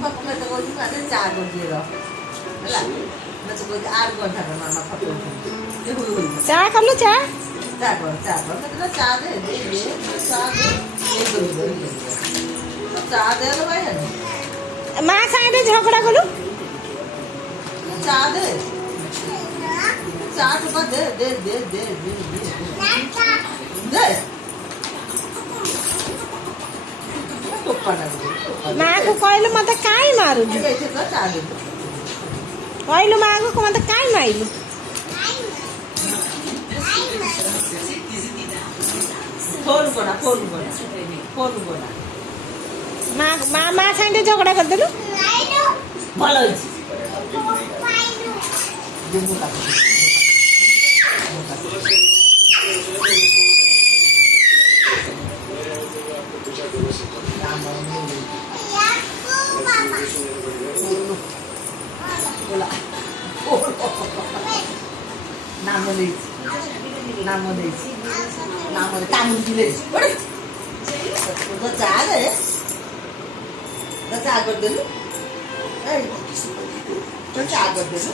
ଫଟୋ ତ କହୁଛି ମାନେ ଚା କରିଦିଏ ରହ ହେଲା ମତେ କହୁଛି ଆର କରିଥାନ୍ତା ମାମା ଫଟୋ ଉଠେଇଛି ଚା କଲୁ ଚା ଚା କର କେତେଟା ଚା ଦେ ଚା ଦେ ଚା ଦେ ଲୋ ଭାଇ ମା ସାଙ୍ଗରେ ଝଗଡ଼ା କଲୁ ଚା ଦେ ଚା ଟୁକା ଦେ ଦେ ଦେ ଦେ ଦେ ଦେ ମାଁ କୁ କହିଲୁ ମତେ କାଇଁ ମାରୁଛୁ କହିଲୁ ମାଁ କୁ ମତେ କାଇଁ ମାଇଲୁ ମା ସାଙ୍ଗେ ଝଗଡ଼ା କରିଦେଲୁ ଭଲ ହେଇଛି নাম দিয়েছি নাম কামড় দিলে চা দে চা করে দিলু চা করে দিলু